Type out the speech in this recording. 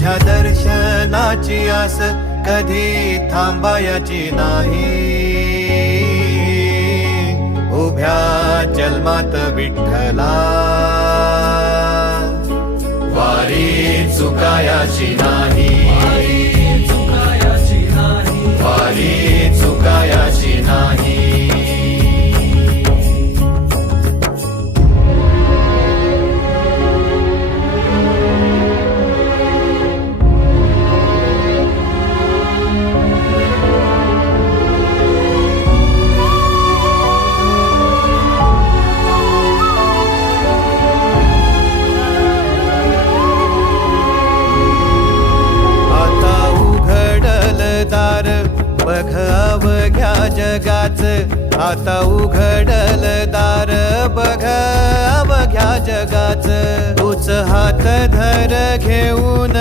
तुझ्या दर्शनाची आस कधी थांबायची नाही. उभ्या जन्मात विठ्ठला वारी चुकायाची नाही. वारी चुकायाची नाही. बघ अवघ्या जगाच, आता उघडल दार बघ अवघ्या जगाच. तूच हात धर घेऊन